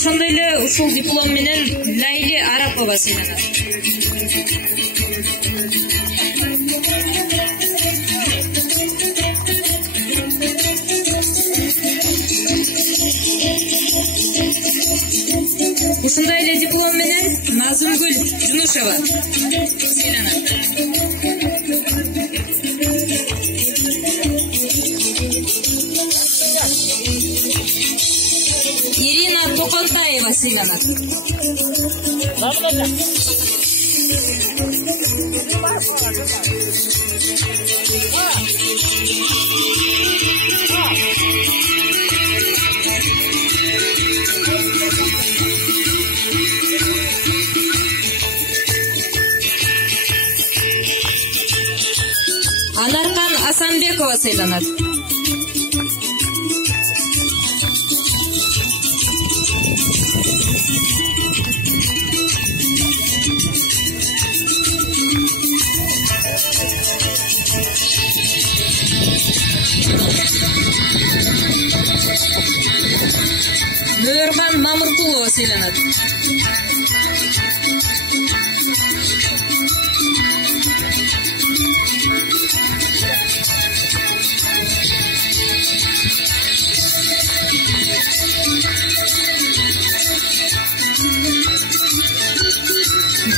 ошондой эле ушул диплом менен Лайли Арапова сыйланат. Ушундай эле диплом менен Назымгүл Жунушева сыйланат. Ирина Токонтаева сыйланат. Анаркан Асанбекова сыйланат. Мөрган Мамыркулова сыйланат.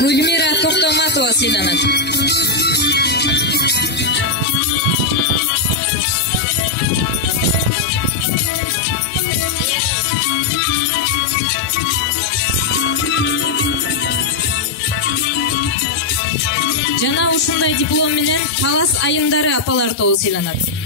Гүлмира Токтоматова сыйланат. Жана ушундай диплом менен Талас айымдары апалар тобу сыйланат.